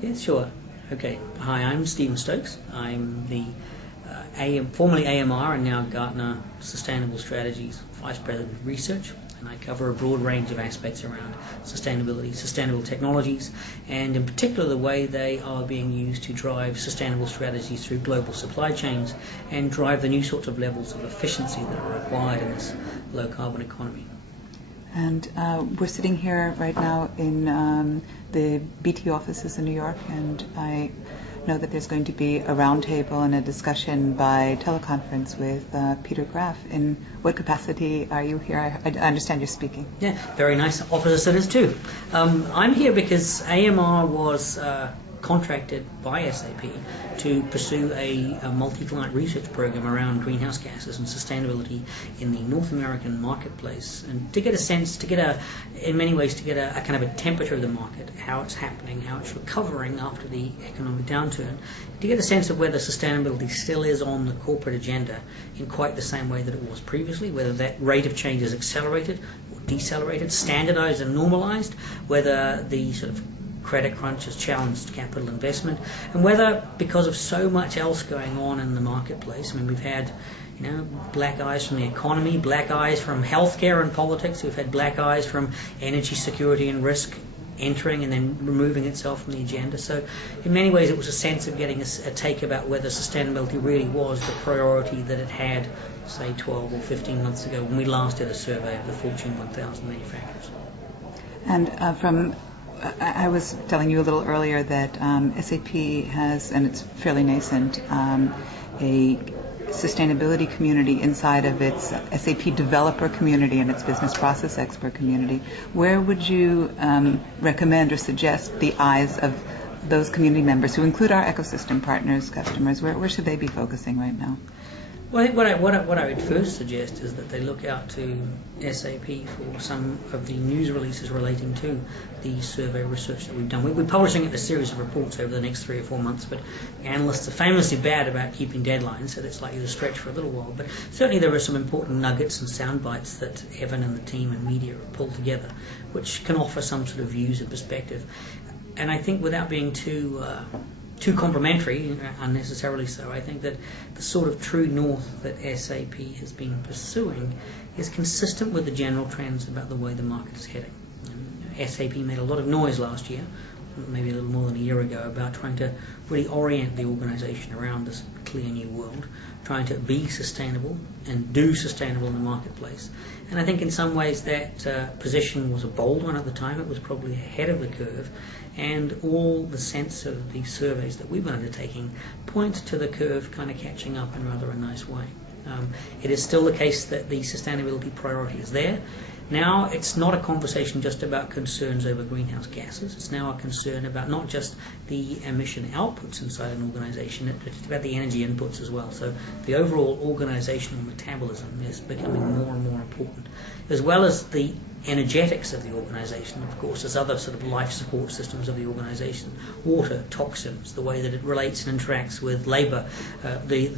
Yeah, sure. Okay. Hi, I'm Stephen Stokes. I'm the formerly AMR and now Gartner Sustainable Strategies Vice President of Research, and I cover a broad range of aspects around sustainability, sustainable technologies, and in particular the way they are being used to drive sustainable strategies through global supply chains and drive the new sorts of levels of efficiency that are required in this low-carbon economy. And we're sitting here right now in the BT offices in New York, and I know that there's going to be a roundtable and a discussion by teleconference with Peter Graf. In what capacity are you here? I understand you're speaking. Yeah, very nice office it is too. I'm here because AMR was contracted by SAP to pursue a multi-client research program around greenhouse gases and sustainability in the North American marketplace, and to get a sense, in many ways, to get a kind of a temperature of the market, how it's happening, how it's recovering after the economic downturn, to get a sense of whether sustainability still is on the corporate agenda in quite the same way that it was previously, whether that rate of change is accelerated or decelerated, standardized and normalized, whether the sort of credit crunch has challenged capital investment, and whether, because of so much else going on in the marketplace, I mean, we've had, black eyes from the economy, black eyes from healthcare and politics, we've had black eyes from energy security and risk entering and then removing itself from the agenda. So in many ways it was a sense of getting a take about whether sustainability really was the priority that it had, say, 12 or 15 months ago when we last did a survey of the Fortune 1000 manufacturers. And I was telling you a little earlier that SAP has, and it's fairly nascent, a sustainability community inside of its SAP developer community and its business process expert community. Where would you recommend or suggest the eyes of those community members, who include our ecosystem partners, customers, where should they be focusing right now? Well, I think what I would first suggest is that they look out to SAP for some of the news releases relating to the survey research that we've done. We're publishing a series of reports over the next 3 or 4 months, but analysts are famously bad about keeping deadlines, so that's likely to stretch for a little while. But certainly there are some important nuggets and sound bites that Evan and the team and media have pulled together, which can offer some sort of views and perspective. And I think, without being too complimentary, unnecessarily so, I think that the sort of true north that SAP has been pursuing is consistent with the general trends about the way the market is heading. And SAP made a lot of noise last year, maybe a little more than a year ago, about trying to really orient the organization around this clear new world, trying to be sustainable and do sustainable in the marketplace. And I think in some ways that position was a bold one at the time. It was probably ahead of the curve, and all the sense of the surveys that we've been undertaking points to the curve kind of catching up in rather a nice way. It is still the case that the sustainability priority is there. Now it's not a conversation just about concerns over greenhouse gases. It's now a concern about not just the emission outputs inside an organization, it's about the energy inputs as well. So the overall organizational metabolism is becoming more and more important, as well as the energetics of the organization. Of course, there's other sort of life support systems of the organization, water, toxins, the way that it relates and interacts with labor. The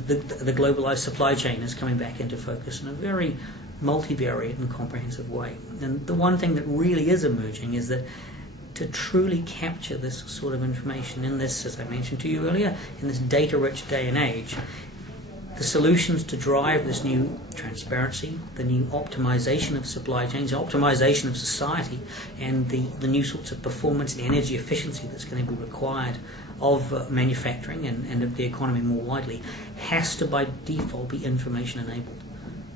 globalized supply chain is coming back into focus in a very multivariate and comprehensive way. And the one thing that really is emerging is that to truly capture this sort of information in this, as I mentioned to you earlier, in this data-rich day and age, the solutions to drive this new transparency, the new optimization of supply chains, optimization of society, and the new sorts of performance and energy efficiency that's going to be required of manufacturing and of the economy more widely, has to by default be information enabled.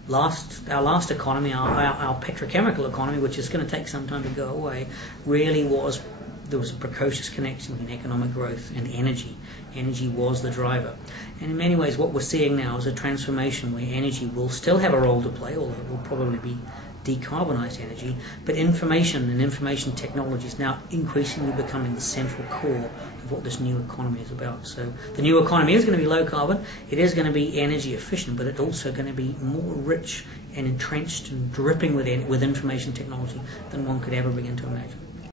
Our last economy, our petrochemical economy, which is going to take some time to go away, really was, there was a precocious connection between economic growth and energy. Energy was the driver. And in many ways what we're seeing now is a transformation where energy will still have a role to play, although it will probably be decarbonized energy, but information and information technology is now increasingly becoming the central core of what this new economy is about. So the new economy is going to be low carbon, it is going to be energy efficient, but it's also going to be more rich and entrenched and dripping with information technology than one could ever begin to imagine.